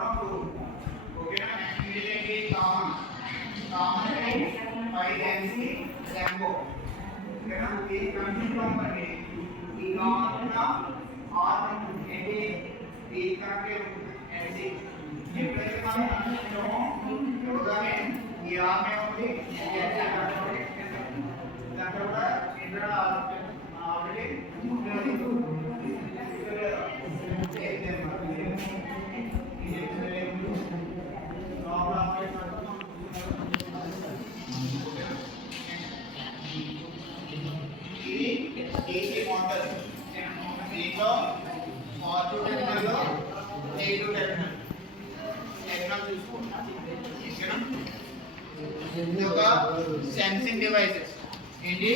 2. ఓకేనా? నెక్స్ట్ ఏంటి? Common. Common అంటే 5 NC Lambo. ఓకేనా? ఇది కన్ఫర్మ్ అంటే ఈ కామన్ ఆర్ ఏంటి? ఈ కనెక్టివ్ NC. ఎప్పుడైతే మనం అనుకుంటామో చూడగానే ఈ ఆర్ ఉంది దాంట్లో కూడా ఇక్కడ ఆల్రెడీ DC మోటార్ దీంట్లో పాజిటివ్ టెర్మినల్లో నెగిటివ్ టెర్మినల్ చూసుకుంటాం. ఇది ఒక సెన్సింగ్ డివైసెస్. ఏంటి?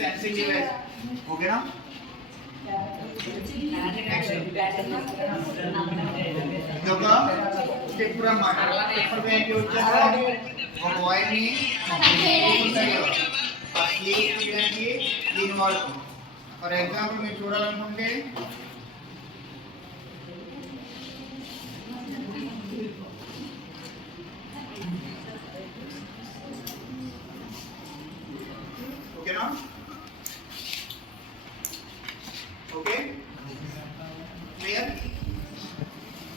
Sensing device. ఓకేనా? ఇది ఒక స్టెప్ అన్నమాట. ఇప్పుడు మేము యూజ్ చేస్తాం ఒక వైర్ ని దీని వాడుతాం. ఫర్ ఎగ్జాంపుల్ మీరు చూడాలనుకుంటే ఓకేనా? Okay clear?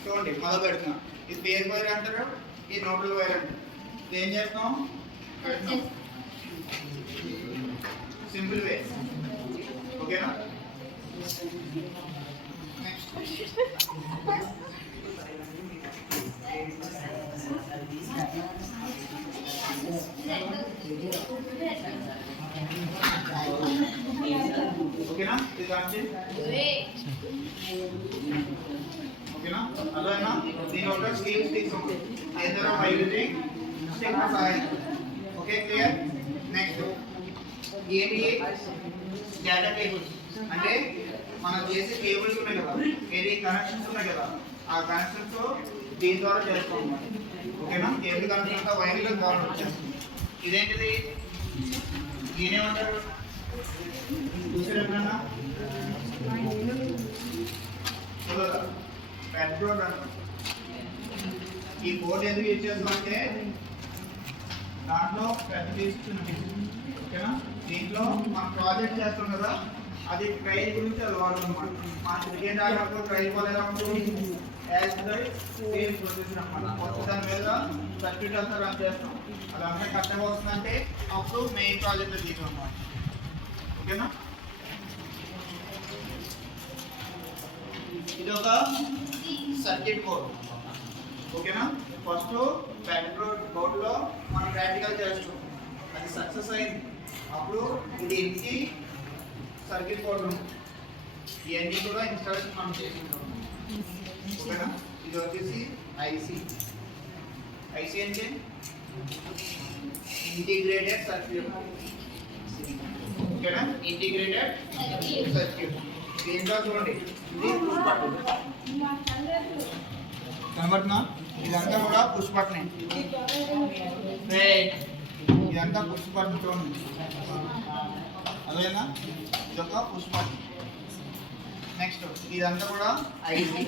చూడండి మొదలు పెడుతున్నా. ఇది ఫేజ్ వైర్ అంటారు, ఇది న్యూట్రల్ వైర్ అంటారు. ఇది ఏం చేస్తాం? పెడతాం. Simple way. ఓకేనా? నెక్స్ట్ ఓకేనా? ఇది కాంచి ఓకేనా? అదేనా? దీని ఒక స్టీల్ స్టిక్స్ ఉంది. ఐదర్ వైర్ స్టిక్ సహాయం. Okay clear? నెక్స్ట్ ఏంటి? Data cables. అంటే మనం చేసే కేబుల్స్ ఉన్నాయి కదా, ఏది కనెక్షన్స్ ఉన్నాయి కదా, ఆ కనెక్షన్స్ దీని ద్వారా చేస్తాం. ఓకేనా? కేబుల్ కనెక్షన్ వైర్ల ద్వారా వచ్చేస్తుంది. ఇదేంటిది? దీనేమంటారు? చూసారు ఎప్పుడన్నా? పెద్ద బోర్డ్ అంటారు. ఈ బోర్డు ఎందుకు యూజ్ చేస్తాం అంటే దాంట్లో పెద్ద తీసుకున్నాం. ఓకేనా? దీంట్లో మనం ప్రాజెక్ట్ చేస్తాం కదా, అది ట్రైల్ గురించి అది వాడతాం అన్నమాట. మన క్రికెట్ ఆడినప్పుడు ట్రైల్ బాల్ ఎలా ఉంటుంది? సేమ్ ప్రొసెస్ అన్నమాట. మొత్తం దాని మీద సర్క్యూట్ అంతా రన్ చేస్తాం. అదంతా కరెక్ట్గా వస్తుందంటే అప్పుడు మెయిన్ ప్రాజెక్ట్ తీసాం అన్నమాట. ఓకేనా? ఇది ఒక సర్క్యూట్ బోర్డ్. ఓకేనా? ఫస్ట్ బ్యాక్గ్రౌండ్ బోర్డులో మనం ప్రాక్టికల్ చేస్తాం, అది సక్సెస్ అయింది. అప్పుడు ఇది ఇంటి సర్క్యూట్ బోర్డు ఇవన్నీ కూడా ఇన్స్టాలేషన్ మనం చేసుకుంటాం. ఓకేనా? ఇది వచ్చేసి ఐసి. ఐసి అంటే ఇంటిగ్రేటెడ్ సర్క్యూట్. ఓకేనా? Integrated circuit. దీంట్లో చూడండి ఇది పుష్ బటన్ కనబడుతుందా? ఇదంతా కూడా పుష్ బటన్. ఇదంతా పుష్ బటన్ చూడండి. అదేనా? ఇదొక పుష్ బటన్. నెక్స్ట్ ఇదంతా కూడా ఐసి.